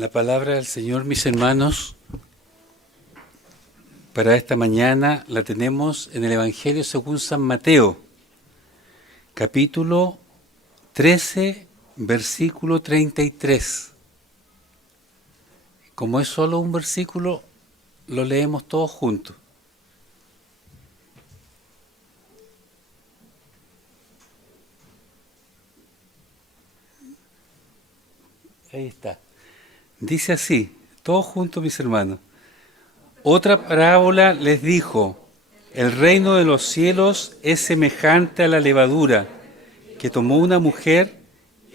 La palabra del Señor, mis hermanos, para esta mañana la tenemos en el Evangelio según San Mateo, capítulo 13, versículo 33. Como es solo un versículo, lo leemos todos juntos. Ahí está. Dice así, todos juntos, mis hermanos. Otra parábola les dijo: el reino de los cielos es semejante a la levadura que tomó una mujer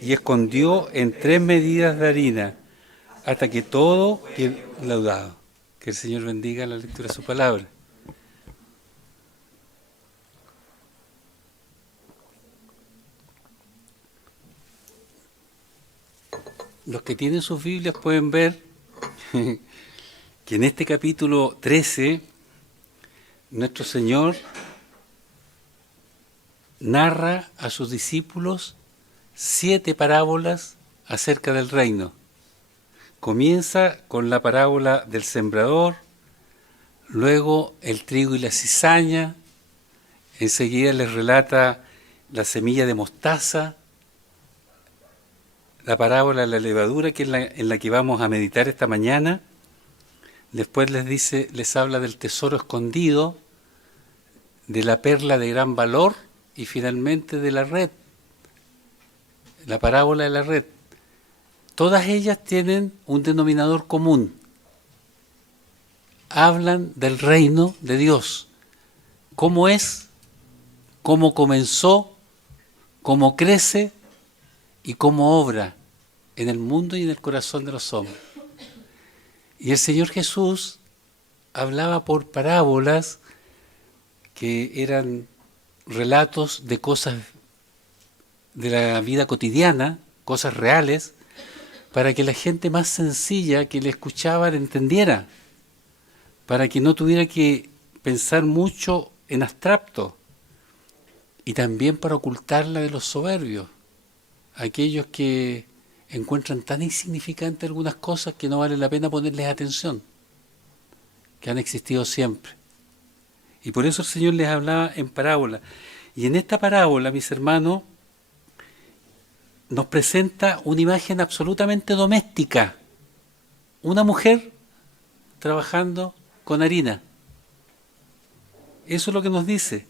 y escondió en 3 medidas de harina hasta que todo quedó laudado. Que el Señor bendiga la lectura de su palabra. Los que tienen sus Biblias pueden ver que en este capítulo 13 nuestro Señor narra a sus discípulos 7 parábolas acerca del reino. Comienza con la parábola del sembrador, luego el trigo y la cizaña, enseguida les relata la semilla de mostaza, la parábola de la levadura, que es en la que vamos a meditar esta mañana. Después les habla del tesoro escondido, de la perla de gran valor y finalmente de la red, la parábola de la red. Todas ellas tienen un denominador común. Hablan del reino de Dios, cómo es, cómo comenzó, cómo crece y cómo obra en el mundo y en el corazón de los hombres. Y el Señor Jesús hablaba por parábolas que eran relatos de cosas de la vida cotidiana, cosas reales, para que la gente más sencilla que le escuchaba le entendiera, para que no tuviera que pensar mucho en abstracto, y también para ocultarla de los soberbios, aquellos que encuentran tan insignificantes algunas cosas que no vale la pena ponerles atención, que han existido siempre. Y por eso el Señor les hablaba en parábola. Y en esta parábola, mis hermanos, nos presenta una imagen absolutamente doméstica. Una mujer trabajando con harina. Eso es lo que nos dice.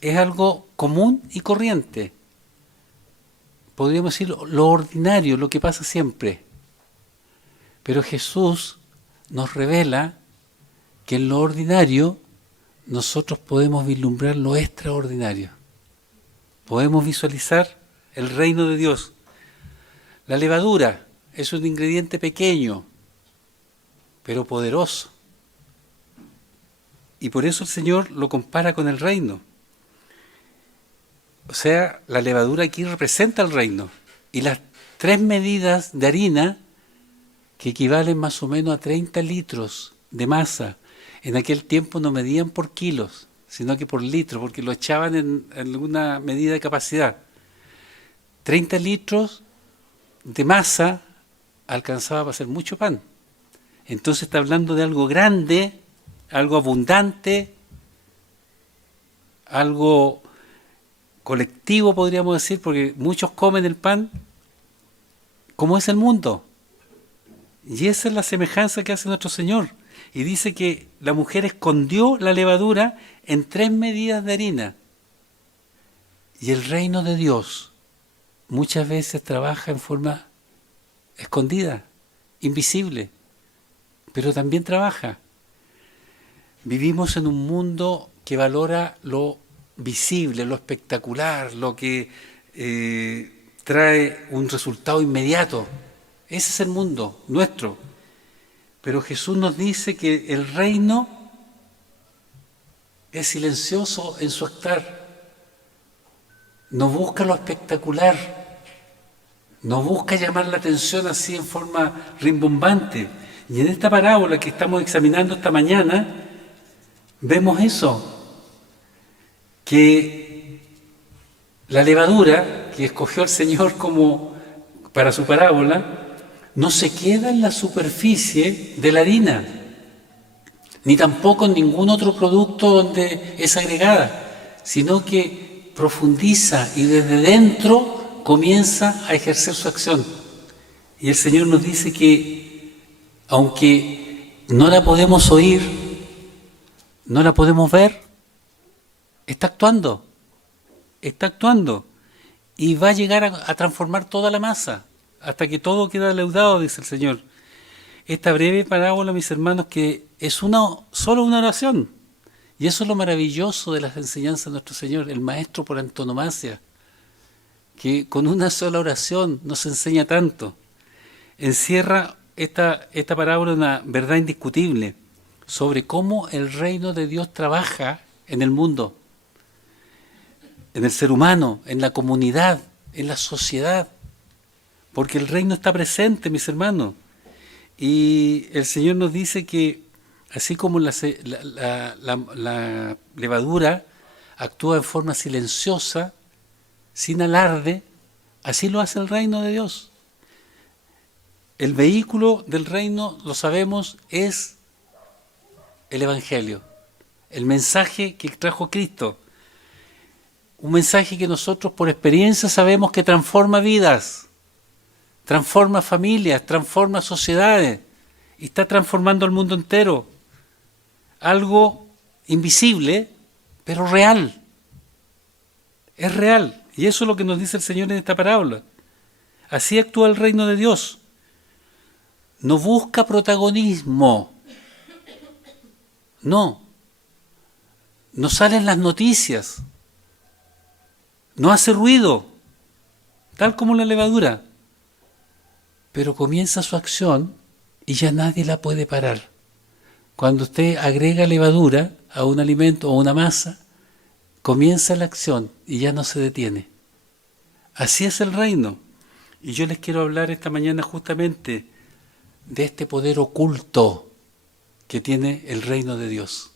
Es algo común y corriente. Podríamos decir lo ordinario, lo que pasa siempre. Pero Jesús nos revela que en lo ordinario nosotros podemos vislumbrar lo extraordinario. Podemos visualizar el reino de Dios. La levadura es un ingrediente pequeño, pero poderoso. Y por eso el Señor lo compara con el reino. O sea, la levadura aquí representa el reino. Y las 3 medidas de harina, que equivalen más o menos a 30 litros de masa, en aquel tiempo no medían por kilos, sino que por litros, porque lo echaban en alguna medida de capacidad. 30 litros de masa alcanzaba para hacer mucho pan. Entonces está hablando de algo grande, algo abundante, algo colectivo, podríamos decir, porque muchos comen el pan. ¿Cómo es el mundo? Y esa es la semejanza que hace nuestro Señor. Y dice que la mujer escondió la levadura en 3 medidas de harina. Y el reino de Dios muchas veces trabaja en forma escondida, invisible, pero también trabaja. Vivimos en un mundo que valora lo visible, lo espectacular, lo que trae un resultado inmediato. Ese es el mundo nuestro. Pero Jesús nos dice que el reino es silencioso en su actuar. No busca lo espectacular. No busca llamar la atención así en forma rimbombante. Y en esta parábola que estamos examinando esta mañana, vemos eso, que la levadura que escogió el Señor como para su parábola no se queda en la superficie de la harina, ni tampoco en ningún otro producto donde es agregada, sino que profundiza y desde dentro comienza a ejercer su acción. Y el Señor nos dice que, aunque no la podemos oír, no la podemos ver, está actuando y va a llegar a transformar toda la masa hasta que todo queda leudado, dice el Señor. Esta breve parábola, mis hermanos, que es solo una oración, y eso es lo maravilloso de las enseñanzas de nuestro Señor, el Maestro por antonomasia, que con una sola oración nos enseña tanto. Encierra esta parábola una verdad indiscutible sobre cómo el reino de Dios trabaja en el mundo, en el ser humano, en la comunidad, en la sociedad, porque el reino está presente, mis hermanos. Y el Señor nos dice que así como la levadura actúa en forma silenciosa, sin alarde, así lo hace el reino de Dios. El vehículo del reino, lo sabemos, es el Evangelio, el mensaje que trajo Cristo. Un mensaje que nosotros por experiencia sabemos que transforma vidas, transforma familias, transforma sociedades y está transformando el mundo entero. Algo invisible, pero real. Es real. Y eso es lo que nos dice el Señor en esta parábola. Así actúa el reino de Dios. No busca protagonismo. No sale en las noticias. No hace ruido, tal como la levadura. Pero comienza su acción y ya nadie la puede parar. Cuando usted agrega levadura a un alimento o una masa, comienza la acción y ya no se detiene. Así es el reino. Y yo les quiero hablar esta mañana justamente de este poder oculto que tiene el reino de Dios.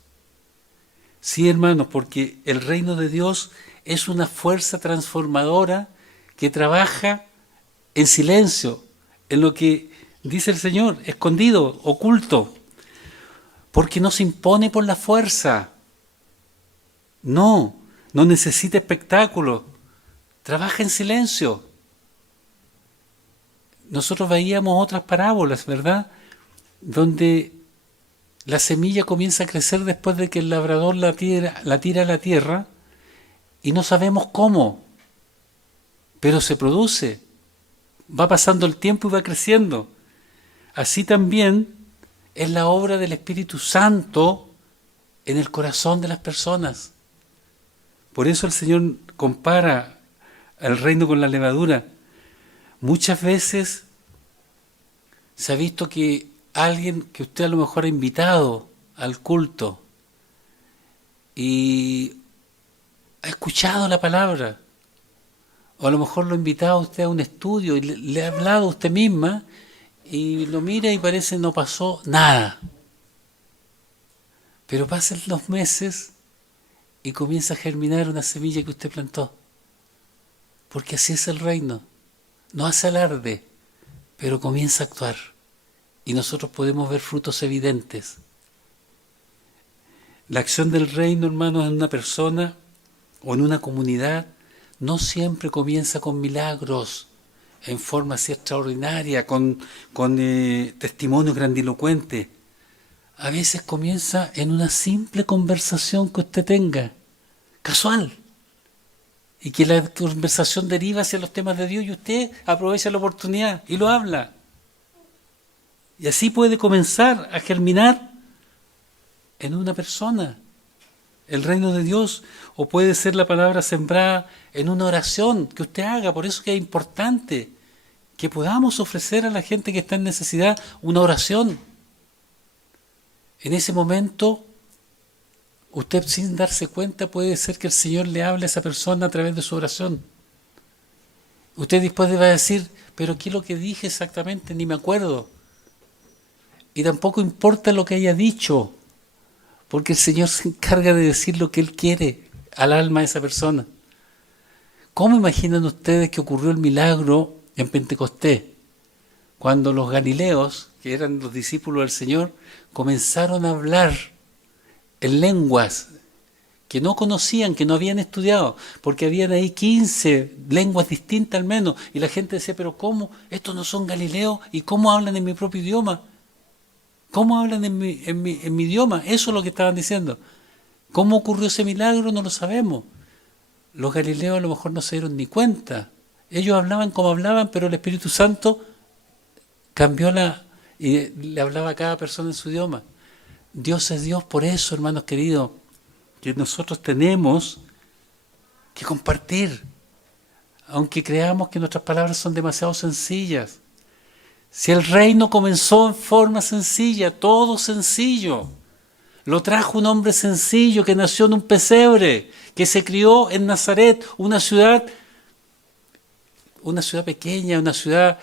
Sí, hermanos, porque el reino de Dios es una fuerza transformadora que trabaja en silencio, en lo que dice el Señor, escondido, oculto, porque no se impone por la fuerza. No necesita espectáculo, trabaja en silencio. Nosotros veíamos otras parábolas, ¿verdad?, donde la semilla comienza a crecer después de que el labrador la tira a la tierra y no sabemos cómo, pero se produce. Va pasando el tiempo y va creciendo. Así también es la obra del Espíritu Santo en el corazón de las personas. Por eso el Señor compara el reino con la levadura. Muchas veces se ha visto que alguien que usted a lo mejor ha invitado al culto y ha escuchado la palabra, o a lo mejor lo ha invitado a usted a un estudio y le ha hablado a usted misma y lo mira y parece no pasó nada. Pero pasan los meses y comienza a germinar una semilla que usted plantó. Porque así es el reino. No hace alarde, pero comienza a actuar. Y nosotros podemos ver frutos evidentes. La acción del reino, hermanos, en una persona o en una comunidad no siempre comienza con milagros en forma así extraordinaria, con testimonios grandilocuentes. A veces comienza en una simple conversación que usted tenga, casual, y que la conversación deriva hacia los temas de Dios y usted aprovecha la oportunidad y lo habla. Y así puede comenzar a germinar en una persona el reino de Dios, o puede ser la palabra sembrada en una oración que usted haga. Por eso que es importante que podamos ofrecer a la gente que está en necesidad una oración. En ese momento, usted sin darse cuenta puede ser que el Señor le hable a esa persona a través de su oración. Usted después va a decir, pero ¿qué es lo que dije exactamente? Ni me acuerdo. Y tampoco importa lo que haya dicho, porque el Señor se encarga de decir lo que Él quiere al alma de esa persona. ¿Cómo imaginan ustedes que ocurrió el milagro en Pentecostés? cuando los galileos, que eran los discípulos del Señor, comenzaron a hablar en lenguas que no conocían, que no habían estudiado, porque habían ahí 15 lenguas distintas al menos, y la gente decía, pero ¿cómo? Estos no son galileos, ¿y cómo hablan en mi propio idioma? ¿Cómo hablan en mi idioma? Eso es lo que estaban diciendo. ¿Cómo ocurrió ese milagro? No lo sabemos. Los galileos a lo mejor no se dieron ni cuenta. Ellos hablaban como hablaban, pero el Espíritu Santo cambió y le hablaba a cada persona en su idioma. Dios es Dios, por eso, hermanos queridos, que nosotros tenemos que compartir, aunque creamos que nuestras palabras son demasiado sencillas. Si el reino comenzó en forma sencilla, todo sencillo, lo trajo un hombre sencillo que nació en un pesebre, que se crió en Nazaret, una ciudad pequeña, una ciudad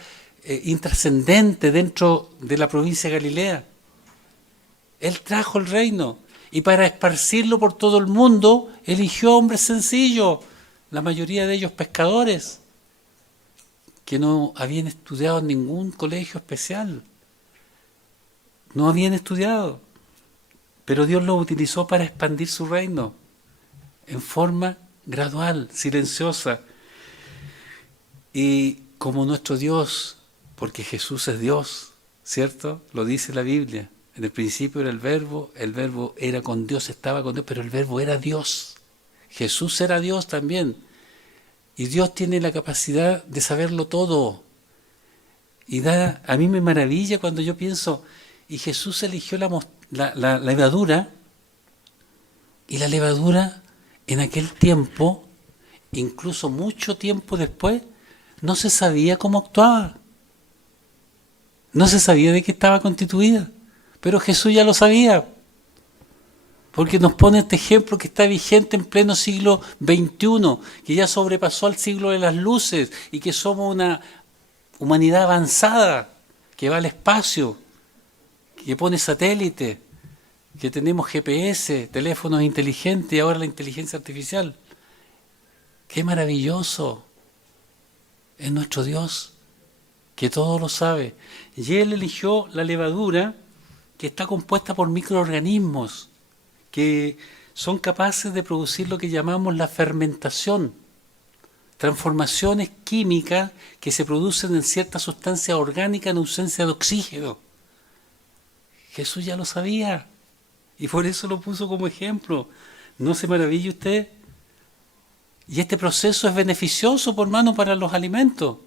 intrascendente dentro de la provincia de Galilea. Él trajo el reino y para esparcirlo por todo el mundo eligió hombres sencillos, la mayoría de ellos pescadores, que no habían estudiado en ningún colegio especial, no habían estudiado, pero Dios los utilizó para expandir su reino en forma gradual, silenciosa. Y como nuestro Dios, porque Jesús es Dios, ¿cierto? Lo dice la Biblia. En el principio era el verbo era con Dios, estaba con Dios, pero el verbo era Dios. Jesús era Dios también. Y Dios tiene la capacidad de saberlo todo. Y a mí me maravilla cuando yo pienso, y Jesús eligió la levadura, y la levadura en aquel tiempo, incluso mucho tiempo después, no se sabía cómo actuaba. No se sabía de qué estaba constituida. Pero Jesús ya lo sabía, porque nos pone este ejemplo que está vigente en pleno siglo XXI, que ya sobrepasó al siglo de las luces y que somos una humanidad avanzada, que va al espacio, que pone satélite, que tenemos GPS, teléfonos inteligentes y ahora la inteligencia artificial. ¡Qué maravilloso es nuestro Dios, que todo lo sabe! Y Él eligió la levadura que está compuesta por microorganismos que son capaces de producir lo que llamamos la fermentación, transformaciones químicas que se producen en ciertas sustancias orgánicas en ausencia de oxígeno. Jesús ya lo sabía y por eso lo puso como ejemplo. ¿No se maravilla usted? Y este proceso es beneficioso, por hermano, para los alimentos.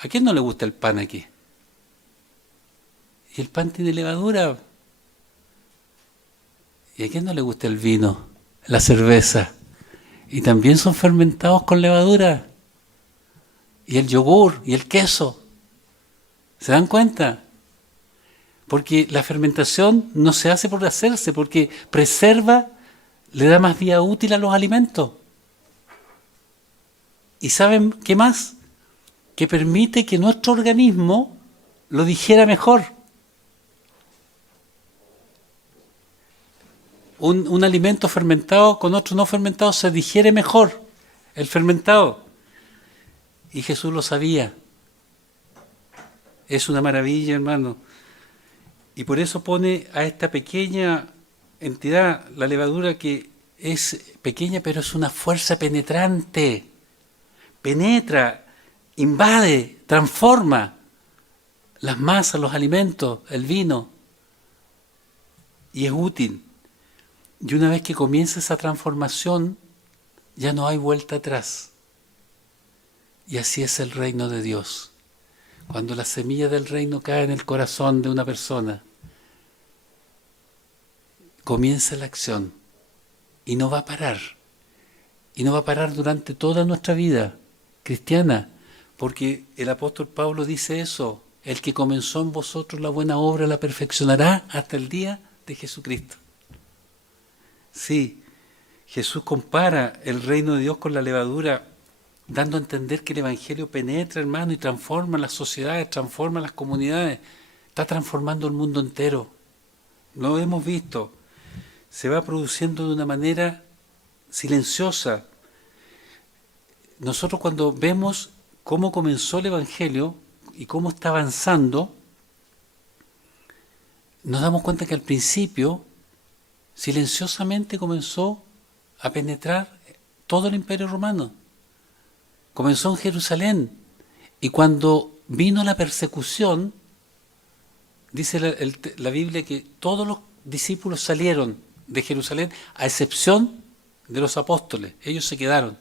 ¿A quién no le gusta el pan aquí? Y el pan tiene levadura. ¿Y a quién no le gusta el vino, la cerveza? Y también son fermentados con levadura. Y el yogur y el queso. ¿Se dan cuenta? Porque la fermentación no se hace por hacerse, porque preserva, le da más vida útil a los alimentos. ¿Y saben qué más? Que permite que nuestro organismo lo digiera mejor. Un alimento fermentado con otro no fermentado se digiere mejor, el fermentado. Y Jesús lo sabía. Es una maravilla, hermano. Y por eso pone a esta pequeña entidad, la levadura, que es pequeña, pero es una fuerza penetrante. Penetra, invade, transforma las masas, los alimentos, el vino. Y es útil. Y una vez que comienza esa transformación, ya no hay vuelta atrás. Y así es el reino de Dios. Cuando la semilla del reino cae en el corazón de una persona, comienza la acción y no va a parar. Y no va a parar durante toda nuestra vida cristiana, porque el apóstol Pablo dice eso: el que comenzó en vosotros la buena obra la perfeccionará hasta el día de Jesucristo. Sí, Jesús compara el reino de Dios con la levadura, dando a entender que el Evangelio penetra, hermano, y transforma las sociedades, transforma las comunidades, está transformando el mundo entero. Lo hemos visto, se va produciendo de una manera silenciosa. Nosotros cuando vemos cómo comenzó el Evangelio, y cómo está avanzando, nos damos cuenta que al principio silenciosamente comenzó a penetrar todo el Imperio Romano. Comenzó en Jerusalén, y cuando vino la persecución, dice la Biblia que todos los discípulos salieron de Jerusalén, a excepción de los apóstoles. Ellos se quedaron.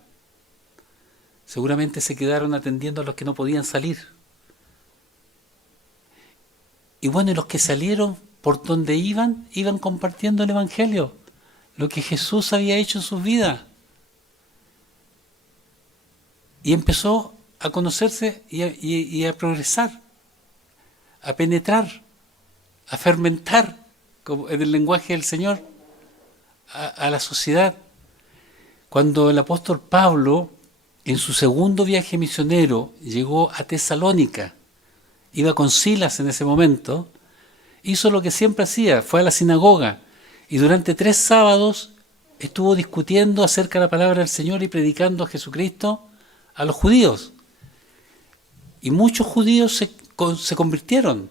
Seguramente se quedaron atendiendo a los que no podían salir. Y bueno, y los que salieron, por donde iban compartiendo el Evangelio, lo que Jesús había hecho en sus vidas. Y empezó a conocerse y a progresar, a penetrar, a fermentar, como en el lenguaje del Señor, a la sociedad. Cuando el apóstol Pablo, en su segundo viaje misionero, llegó a Tesalónica, iba con Silas en ese momento, hizo lo que siempre hacía, fue a la sinagoga, y durante 3 sábados estuvo discutiendo acerca de la palabra del Señor y predicando a Jesucristo a los judíos. Y muchos judíos se convirtieron.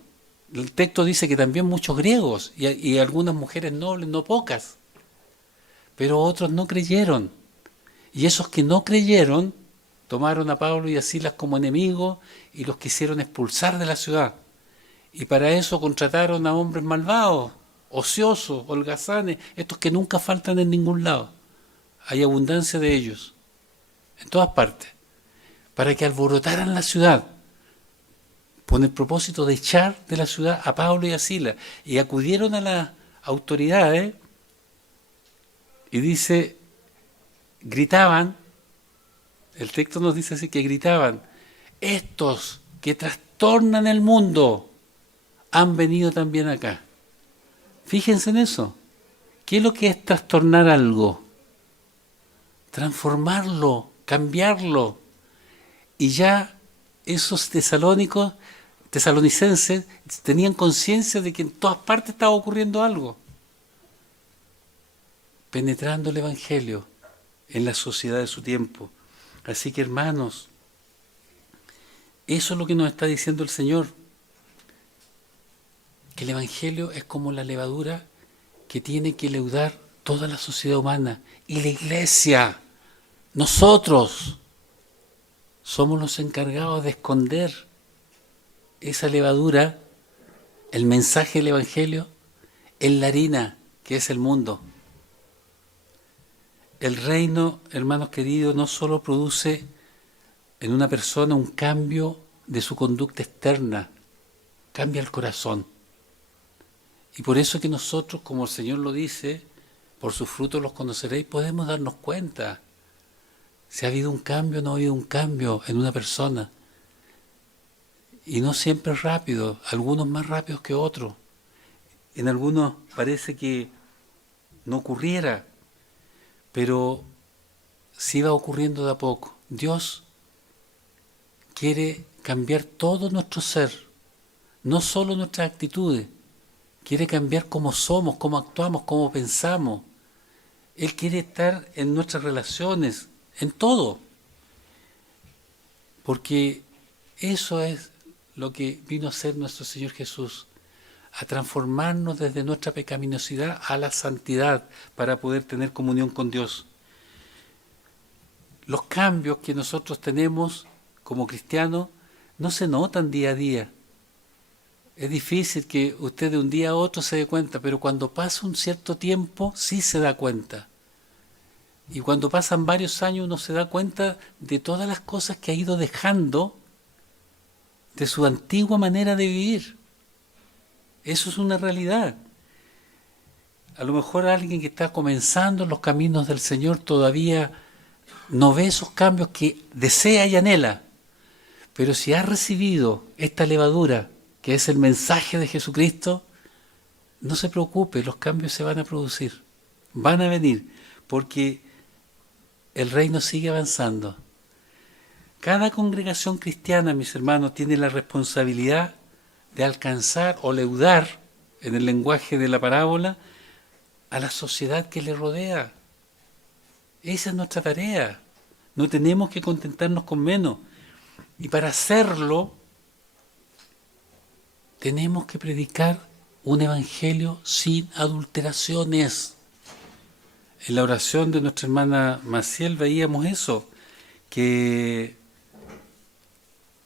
El texto dice que también muchos griegos y algunas mujeres nobles, no pocas. Pero otros no creyeron. Y esos que no creyeron tomaron a Pablo y a Silas como enemigos y los quisieron expulsar de la ciudad. Y para eso contrataron a hombres malvados, ociosos, holgazanes, estos que nunca faltan en ningún lado. Hay abundancia de ellos, en todas partes, para que alborotaran la ciudad, con el propósito de echar de la ciudad a Pablo y a Silas. Y acudieron a las autoridades y dice, gritaban, el texto nos dice así, que gritaban, estos que trastornan el mundo han venido también acá. Fíjense en eso. ¿Qué es lo que es trastornar algo? Transformarlo, cambiarlo. Y ya esos tesalonicenses tenían conciencia de que en todas partes estaba ocurriendo algo. Penetrando el Evangelio en la sociedad de su tiempo. Así que, hermanos, eso es lo que nos está diciendo el Señor. Que el Evangelio es como la levadura que tiene que leudar toda la sociedad humana. Y la Iglesia, nosotros, somos los encargados de esconder esa levadura, el mensaje del Evangelio, en la harina que es el mundo. El reino, hermanos queridos, no solo produce en una persona un cambio de su conducta externa, cambia el corazón. Y por eso que nosotros, como el Señor lo dice, por sus frutos los conoceréis, podemos darnos cuenta si ha habido un cambio o no ha habido un cambio en una persona. Y no siempre es rápido, algunos más rápidos que otros. En algunos parece que no ocurriera, pero sí va ocurriendo de a poco. Dios quiere cambiar todo nuestro ser, no solo nuestras actitudes. Quiere cambiar cómo somos, cómo actuamos, cómo pensamos. Él quiere estar en nuestras relaciones, en todo. Porque eso es lo que vino a hacer nuestro Señor Jesús, a transformarnos desde nuestra pecaminosidad a la santidad para poder tener comunión con Dios. Los cambios que nosotros tenemos como cristianos no se notan día a día. Es difícil que usted de un día a otro se dé cuenta, pero cuando pasa un cierto tiempo sí se da cuenta. Y cuando pasan varios años uno se da cuenta de todas las cosas que ha ido dejando de su antigua manera de vivir. Eso es una realidad. A lo mejor alguien que está comenzando los caminos del Señor todavía no ve esos cambios que desea y anhela. Pero si ha recibido esta levadura, que es el mensaje de Jesucristo, no se preocupe, los cambios se van a producir, van a venir, porque el reino sigue avanzando. Cada congregación cristiana, mis hermanos, tiene la responsabilidad de alcanzar o leudar, en el lenguaje de la parábola, a la sociedad que le rodea. Esa es nuestra tarea. No tenemos que contentarnos con menos. Y para hacerlo, tenemos que predicar un evangelio sin adulteraciones. En la oración de nuestra hermana Maciel veíamos eso, que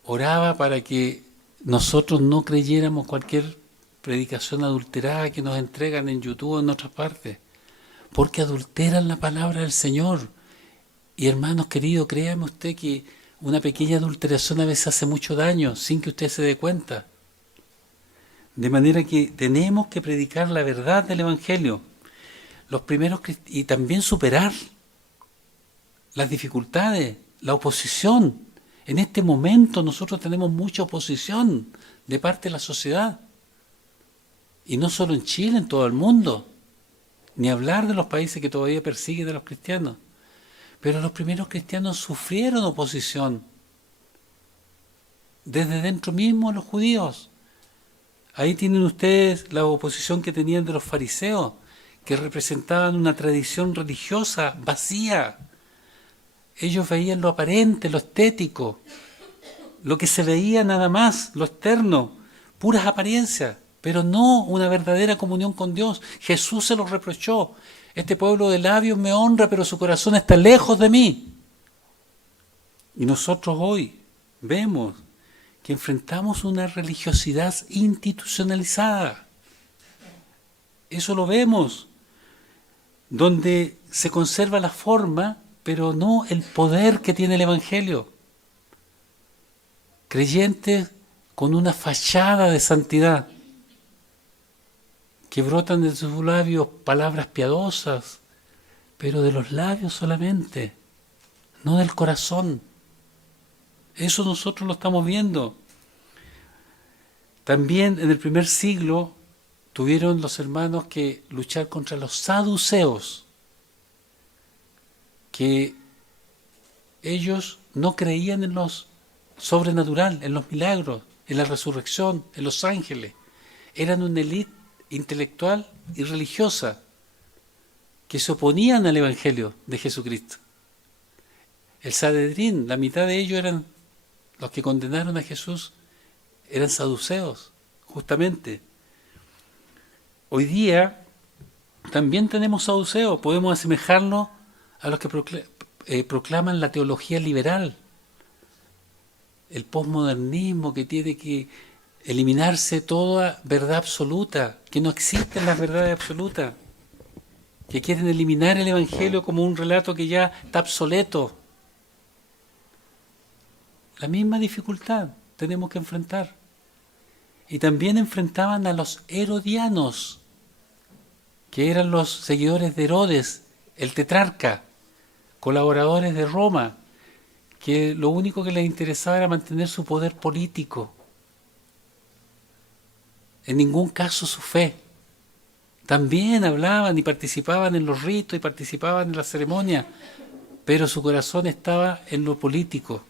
oraba para que nosotros no creyéramos cualquier predicación adulterada que nos entregan en YouTube o en otras partes, porque adulteran la palabra del Señor. Y hermanos queridos, créame usted que una pequeña adulteración a veces hace mucho daño sin que usted se dé cuenta. De manera que tenemos que predicar la verdad del Evangelio. Los primeros y también superar las dificultades, la oposición. En este momento nosotros tenemos mucha oposición de parte de la sociedad. Y no solo en Chile, en todo el mundo. Ni hablar de los países que todavía persiguen a los cristianos. Pero los primeros cristianos sufrieron oposición. Desde dentro mismo los judíos. Ahí tienen ustedes la oposición que tenían de los fariseos, que representaban una tradición religiosa vacía. Ellos veían lo aparente, lo estético, lo que se veía nada más, lo externo, puras apariencias, pero no una verdadera comunión con Dios. Jesús se los reprochó. Este pueblo de labios me honra, pero su corazón está lejos de mí. Y nosotros hoy vemos que enfrentamos una religiosidad institucionalizada. Eso lo vemos, donde se conserva la forma, pero no el poder que tiene el Evangelio. Creyentes con una fachada de santidad, que brotan de sus labios palabras piadosas, pero de los labios solamente, no del corazón. Eso nosotros lo estamos viendo. También en el primer siglo tuvieron los hermanos que luchar contra los saduceos, que ellos no creían en lo sobrenatural, en los milagros, en la resurrección, en los ángeles. Eran una élite intelectual y religiosa que se oponían al Evangelio de Jesucristo. El Sanedrín, la mitad de ellos eran los que condenaron a Jesús, eran saduceos, justamente. Hoy día también tenemos saduceos, podemos asemejarnos a los que proclaman la teología liberal, el posmodernismo que tiene que eliminarse toda verdad absoluta, que no existen las verdades absolutas, que quieren eliminar el Evangelio como un relato que ya está obsoleto. La misma dificultad tenemos que enfrentar. Y también enfrentaban a los herodianos, que eran los seguidores de Herodes, el tetrarca, colaboradores de Roma, que lo único que les interesaba era mantener su poder político. En ningún caso su fe. También hablaban y participaban en los ritos y participaban en las ceremonias, pero su corazón estaba en lo político.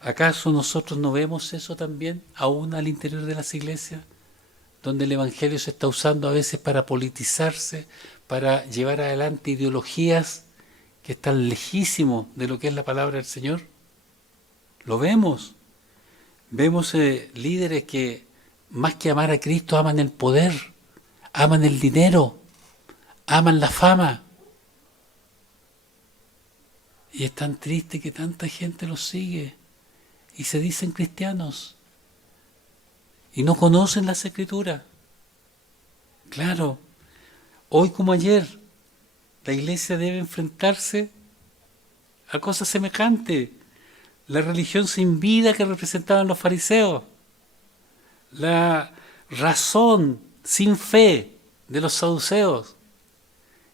¿Acaso nosotros no vemos eso también, aún al interior de las iglesias, donde el Evangelio se está usando a veces para politizarse, para llevar adelante ideologías que están lejísimos de lo que es la palabra del Señor? Lo vemos. Vemos líderes que más que amar a Cristo aman el poder, aman el dinero, aman la fama. Y es tan triste que tanta gente los sigue y se dicen cristianos y no conocen las Escrituras. Claro, hoy como ayer, la iglesia debe enfrentarse a cosas semejantes. La religión sin vida que representaban los fariseos, la razón sin fe de los saduceos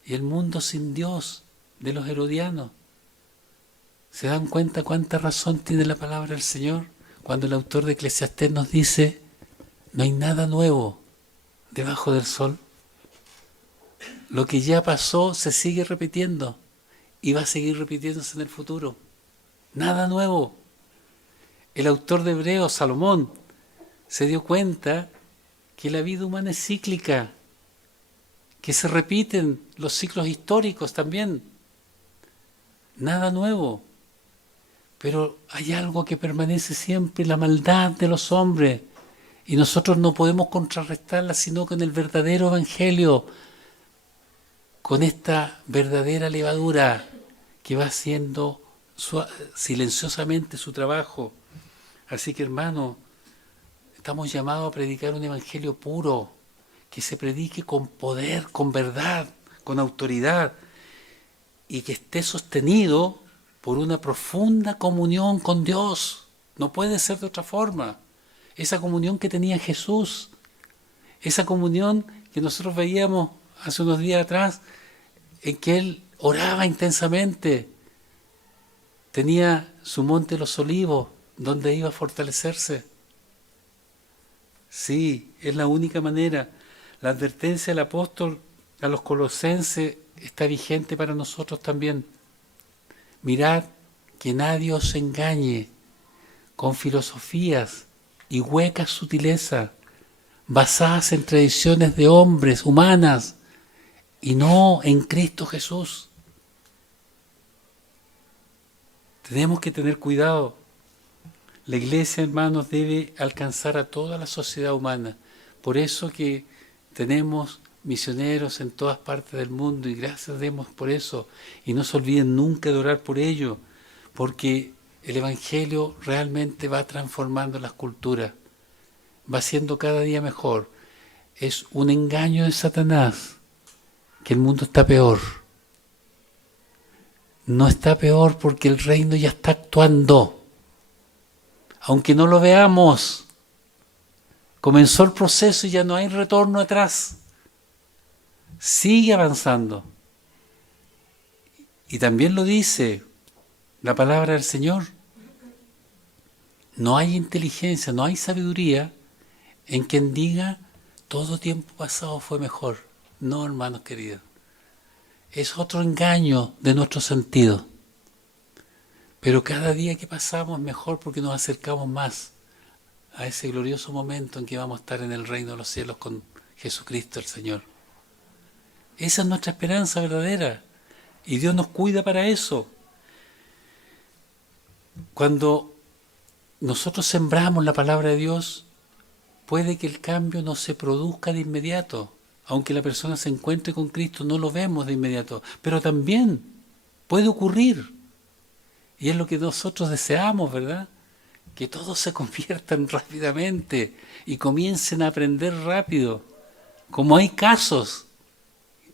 y el mundo sin Dios de los herodianos. ¿Se dan cuenta cuánta razón tiene la palabra del Señor cuando el autor de Eclesiastés nos dice: no hay nada nuevo debajo del sol? Lo que ya pasó se sigue repitiendo y va a seguir repitiéndose en el futuro. Nada nuevo. El autor de Hebreos, Salomón, se dio cuenta que la vida humana es cíclica, que se repiten los ciclos históricos también. Nada nuevo. Pero hay algo que permanece siempre, la maldad de los hombres Y nosotros no podemos contrarrestarla sino con el verdadero evangelio, con esta verdadera levadura que va haciendo silenciosamente su trabajo. Así que, hermano, estamos llamados a predicar un evangelio puro, que se predique con poder, con verdad, con autoridad, y que esté sostenido por una profunda comunión con Dios. No puede ser de otra forma. Esa comunión que tenía Jesús, esa comunión que nosotros veíamos hace unos días atrás, en que Él oraba intensamente, tenía su monte de los olivos, donde iba a fortalecerse. Sí, es la única manera. La advertencia del apóstol a los colosenses está vigente para nosotros también. Mirad que nadie os engañe con filosofías y huecas sutilezas, basadas en tradiciones de hombres, humanas, y no en Cristo Jesús. Tenemos que tener cuidado. La iglesia, hermanos, debe alcanzar a toda la sociedad humana. Por eso que tenemos misioneros en todas partes del mundo y gracias demos por eso. Y no se olviden nunca de orar por ello, porque el Evangelio realmente va transformando las culturas, va siendo cada día mejor. Es un engaño de Satanás que el mundo está peor. No está peor porque el reino ya está actuando. Aunque no lo veamos, comenzó el proceso y ya no hay retorno atrás. Sigue avanzando. Y también lo dice la palabra del Señor. No hay inteligencia, no hay sabiduría en quien diga todo tiempo pasado fue mejor. No, hermanos queridos. Es otro engaño de nuestro sentido. Pero cada día que pasamos es mejor porque nos acercamos más a ese glorioso momento en que vamos a estar en el reino de los cielos con Jesucristo el Señor. Esa es nuestra esperanza verdadera y Dios nos cuida para eso. Cuando nosotros sembramos la palabra de Dios, puede que el cambio no se produzca de inmediato. Aunque la persona se encuentre con Cristo, no lo vemos de inmediato. Pero también puede ocurrir. Y es lo que nosotros deseamos, ¿verdad? Que todos se conviertan rápidamente y comiencen a aprender rápido. Como hay casos,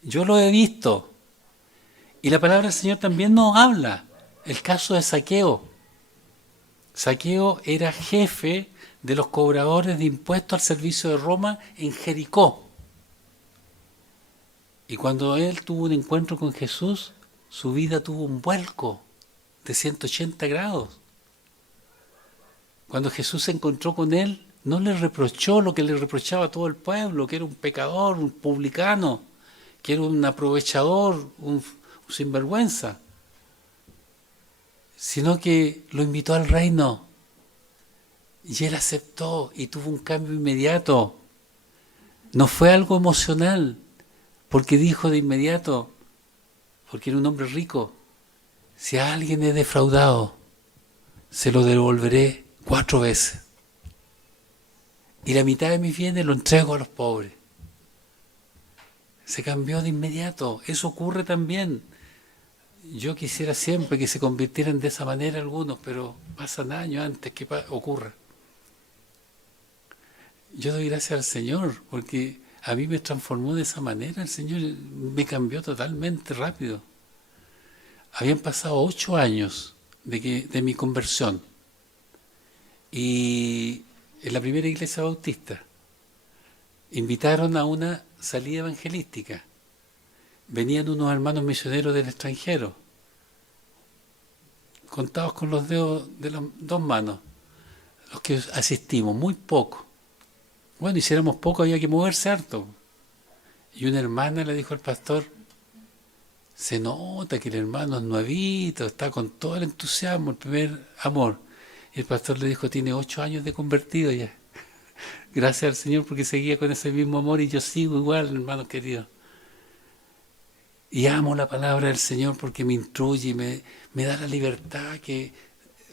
yo lo he visto. Y la palabra del Señor también nos habla. El caso de Zaqueo. Zaqueo era jefe de los cobradores de impuestos al servicio de Roma en Jericó. Y cuando él tuvo un encuentro con Jesús, su vida tuvo un vuelco de 180 grados. Cuando Jesús se encontró con él, no le reprochó lo que le reprochaba a todo el pueblo, que era un pecador, un publicano, que era un aprovechador, un sinvergüenza, sino que lo invitó al reino. Y él aceptó y tuvo un cambio inmediato. No fue algo emocional, porque dijo de inmediato, porque era un hombre rico, si a alguien he defraudado, se lo devolveré 4 veces. Y la mitad de mis bienes lo entrego a los pobres. Se cambió de inmediato. Eso ocurre también. Yo quisiera siempre que se convirtieran de esa manera algunos, pero pasan años antes que ocurra. Yo doy gracias al Señor, porque a mí me transformó de esa manera. El Señor me cambió totalmente rápido. Habían pasado 8 años de mi conversión. Y en la primera iglesia bautista invitaron a una salida evangelística. Venían unos hermanos misioneros del extranjero, contados con los dedos de las 2 manos, los que asistimos, muy poco. Bueno, y si éramos pocos había que moverse harto. Y una hermana le dijo al pastor, se nota que el hermano es nuevito, está con todo el entusiasmo, el primer amor. Y el pastor le dijo, tiene 8 años de convertido ya. Gracias al Señor porque seguía con ese mismo amor y yo sigo igual, hermanos queridos. Y amo la palabra del Señor porque me instruye, me da la libertad que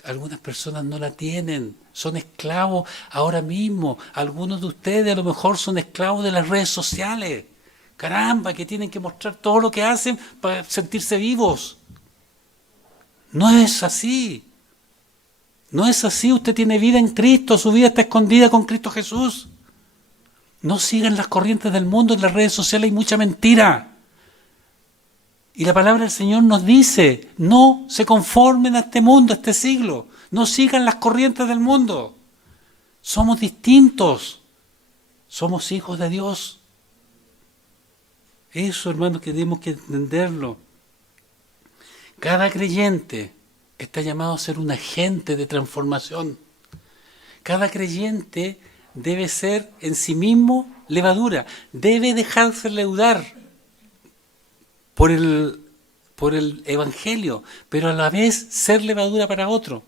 algunas personas no la tienen, son esclavos ahora mismo. Algunos de ustedes a lo mejor son esclavos de las redes sociales. Caramba, que tienen que mostrar todo lo que hacen para sentirse vivos. No es así. No es así. Usted tiene vida en Cristo, su vida está escondida con Cristo Jesús. No sigan las corrientes del mundo, en las redes sociales hay mucha mentira. Y la palabra del Señor nos dice, no se conformen a este mundo, a este siglo. No sigan las corrientes del mundo. Somos distintos. Somos hijos de Dios. Eso, hermanos, que tenemos que entenderlo. Cada creyente está llamado a ser un agente de transformación. Cada creyente debe ser en sí mismo levadura. Debe dejarse leudar por el Evangelio, pero a la vez ser levadura para otro.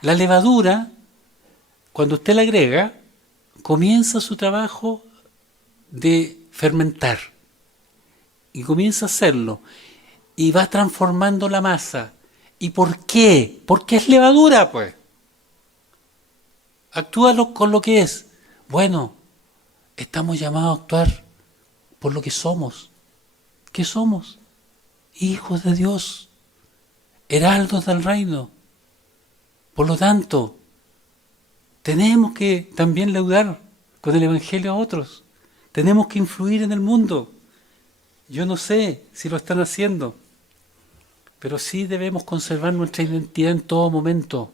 La levadura, cuando usted la agrega, comienza su trabajo de fermentar. Y comienza a hacerlo. Y va transformando la masa. ¿Y por qué? Porque es levadura, pues. Actúa con lo que es. Bueno, estamos llamados a actuar por lo que somos. ¿Qué somos? Hijos de Dios, heraldos del reino. Por lo tanto, tenemos que también leudar con el Evangelio a otros. Tenemos que influir en el mundo. Yo no sé si lo están haciendo, pero sí debemos conservar nuestra identidad en todo momento.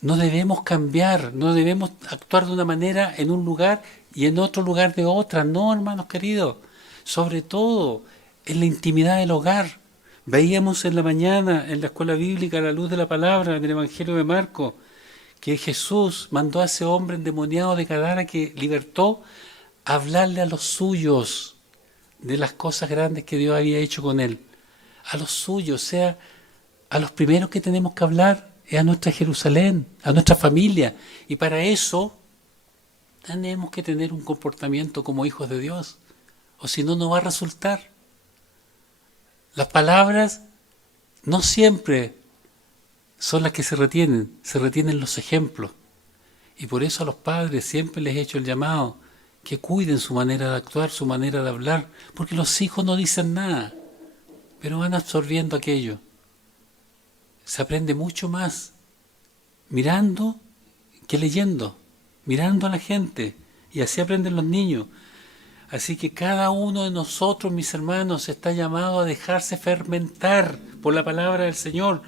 No debemos cambiar, no debemos actuar de una manera en un lugar y en otro lugar de otra. No, hermanos queridos. Sobre todo en la intimidad del hogar. Veíamos en la mañana en la escuela bíblica a la luz de la palabra en el Evangelio de Marcos que Jesús mandó a ese hombre endemoniado de Gadara que libertó a hablarle a los suyos de las cosas grandes que Dios había hecho con él. A los suyos, o sea, a los primeros que tenemos que hablar es a nuestra Jerusalén, a nuestra familia. Y para eso tenemos que tener un comportamiento como hijos de Dios. O si no, no va a resultar. Las palabras no siempre son las que se retienen los ejemplos. Y por eso a los padres siempre les he hecho el llamado que cuiden su manera de actuar, su manera de hablar, porque los hijos no dicen nada, pero van absorbiendo aquello. Se aprende mucho más mirando que leyendo, mirando a la gente, y así aprenden los niños. Así que cada uno de nosotros, mis hermanos, está llamado a dejarse fermentar por la palabra del Señor.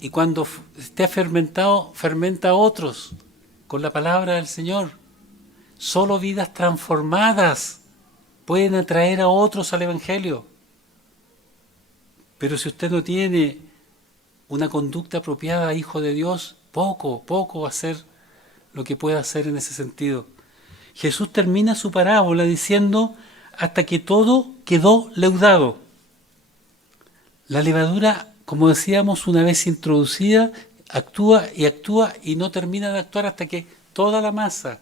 Y cuando esté fermentado, fermenta a otros con la palabra del Señor. Solo vidas transformadas pueden atraer a otros al Evangelio. Pero si usted no tiene una conducta apropiada, hijo de Dios, poco va a ser lo que pueda hacer en ese sentido. Jesús termina su parábola diciendo, hasta que todo quedó leudado. La levadura, como decíamos, una vez introducida, actúa y no termina de actuar hasta que toda la masa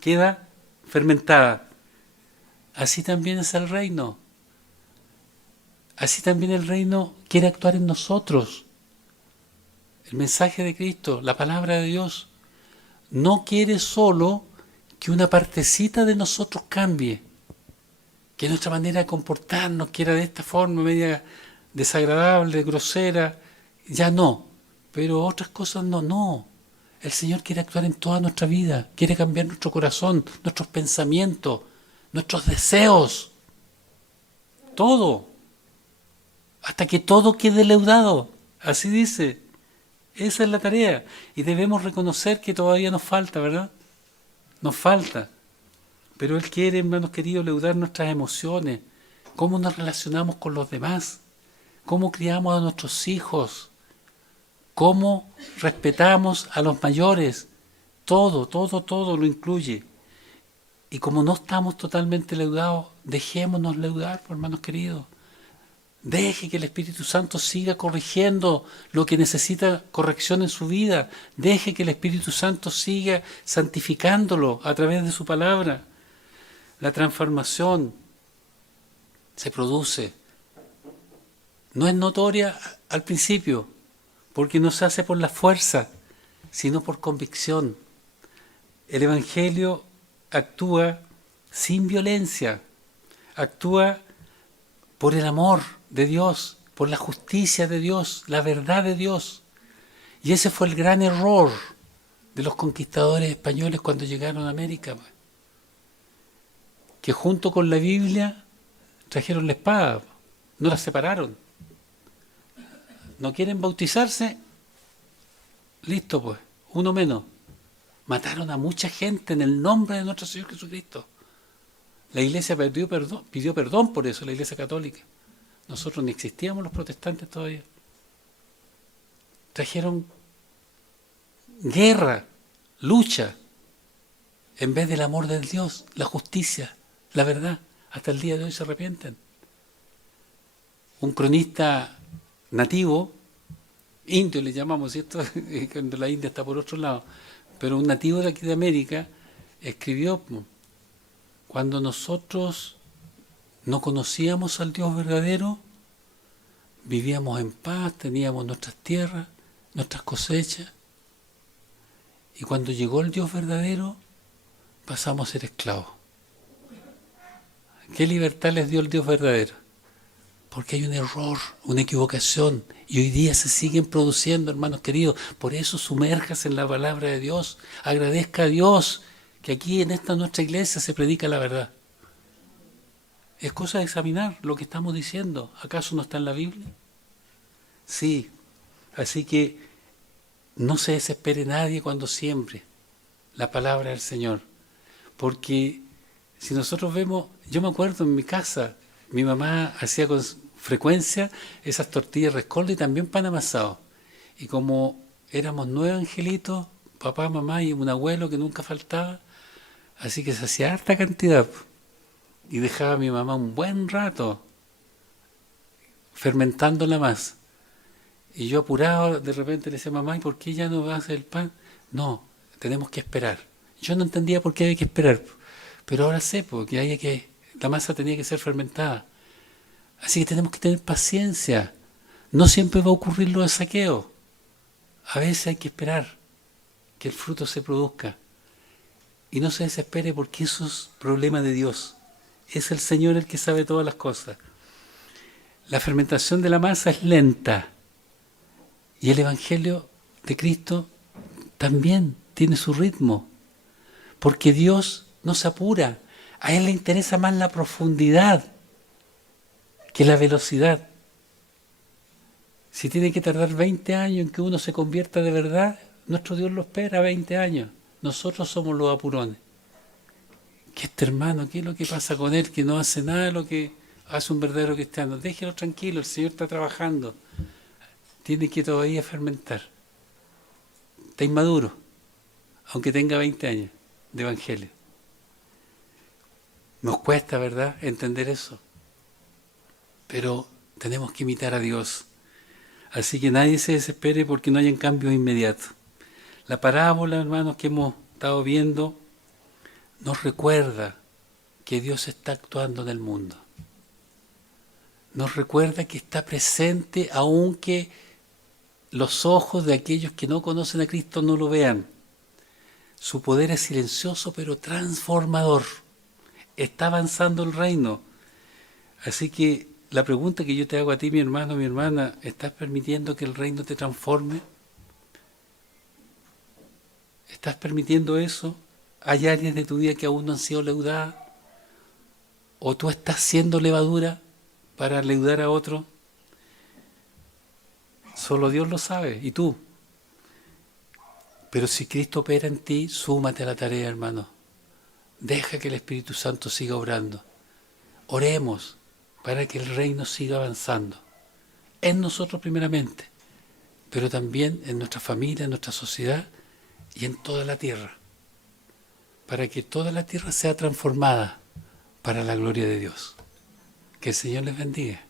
queda fermentada. Así también es el reino. Así también el reino quiere actuar en nosotros. El mensaje de Cristo, la palabra de Dios, no quiere solo que una partecita de nosotros cambie, que nuestra manera de comportarnos, que era de esta forma, media desagradable, grosera, ya no, pero otras cosas no. El Señor quiere actuar en toda nuestra vida, quiere cambiar nuestro corazón, nuestros pensamientos, nuestros deseos, todo, hasta que todo quede leudado, así dice. Esa es la tarea, y debemos reconocer que todavía nos falta, ¿verdad? Nos falta, pero Él quiere, hermanos queridos, leudar nuestras emociones, cómo nos relacionamos con los demás, cómo criamos a nuestros hijos, cómo respetamos a los mayores, todo lo incluye. Y como no estamos totalmente leudados, dejémonos leudar, hermanos queridos. Deje que el Espíritu Santo siga corrigiendo lo que necesita corrección en su vida. Deje que el Espíritu Santo siga santificándolo a través de su palabra. La transformación se produce. No es notoria al principio, porque no se hace por la fuerza, sino por convicción. El Evangelio actúa sin violencia, actúa por el amor de Dios, por la justicia de Dios, la verdad de Dios. Y ese fue el gran error de los conquistadores españoles cuando llegaron a América, que junto con la Biblia trajeron la espada, no la separaron. ¿No quieren bautizarse? Listo pues, uno menos. Mataron a mucha gente en el nombre de nuestro Señor Jesucristo. La iglesia pidió perdón por eso, la iglesia católica. Nosotros ni existíamos los protestantes todavía. Trajeron guerra, lucha, en vez del amor de Dios, la justicia, la verdad. Hasta el día de hoy se arrepienten. Un cronista nativo, indio le llamamos, ¿cierto? Cuando la India está por otro lado, pero un nativo de aquí de América escribió: cuando nosotros no conocíamos al Dios verdadero, vivíamos en paz, teníamos nuestras tierras, nuestras cosechas, y cuando llegó el Dios verdadero, pasamos a ser esclavos. ¿Qué libertad les dio el Dios verdadero? Porque hay un error, una equivocación, y hoy día se siguen produciendo, hermanos queridos. Por eso sumérjase en la palabra de Dios, agradezca a Dios que aquí en esta nuestra iglesia se predica la verdad. Es cosa de examinar lo que estamos diciendo. ¿Acaso no está en la Biblia? Sí. Así que no se desespere nadie cuando siembre la palabra del Señor. Porque si nosotros vemos, yo me acuerdo en mi casa, mi mamá hacía con frecuencia esas tortillas rescoldo y también pan amasado. Y como éramos 9 angelitos, papá, mamá y un abuelo que nunca faltaba, así que se hacía harta cantidad. Y dejaba a mi mamá un buen rato fermentándola más. Y yo apurado, de repente le decía: mamá, ¿y por qué ya no va a hacer el pan? No, tenemos que esperar. Yo no entendía por qué había que esperar, pero ahora sé, porque la masa tenía que ser fermentada. Así que tenemos que tener paciencia. No siempre va a ocurrir lo de saqueo. A veces hay que esperar que el fruto se produzca. Y no se desespere, porque eso es problema de Dios. Es el Señor el que sabe todas las cosas. La fermentación de la masa es lenta. Y el Evangelio de Cristo también tiene su ritmo. Porque Dios no se apura. A Él le interesa más la profundidad que la velocidad. Si tiene que tardar 20 años en que uno se convierta de verdad, nuestro Dios lo espera 20 años. Nosotros somos los apurones. Que este hermano, ¿qué es lo que pasa con él? Que no hace nada de lo que hace un verdadero cristiano. Déjelo tranquilo, el Señor está trabajando. Tiene que todavía fermentar. Está inmaduro, aunque tenga 20 años de evangelio. Nos cuesta, ¿verdad?, entender eso. Pero tenemos que imitar a Dios. Así que nadie se desespere porque no hayan cambios inmediatos. La parábola, hermanos, que hemos estado viendo, nos recuerda que Dios está actuando en el mundo. Nos recuerda que está presente aunque los ojos de aquellos que no conocen a Cristo no lo vean. Su poder es silencioso pero transformador. Está avanzando el reino. Así que la pregunta que yo te hago a ti, mi hermano, mi hermana, ¿estás permitiendo que el reino te transforme? ¿Estás permitiendo eso? ¿Hay áreas de tu vida que aún no han sido leudadas? ¿O tú estás siendo levadura para leudar a otro? Solo Dios lo sabe, y tú. Pero si Cristo opera en ti, súmate a la tarea, hermano. Deja que el Espíritu Santo siga obrando. Oremos para que el reino siga avanzando. En nosotros primeramente, pero también en nuestra familia, en nuestra sociedad y en toda la tierra. Para que toda la tierra sea transformada para la gloria de Dios. Que el Señor les bendiga.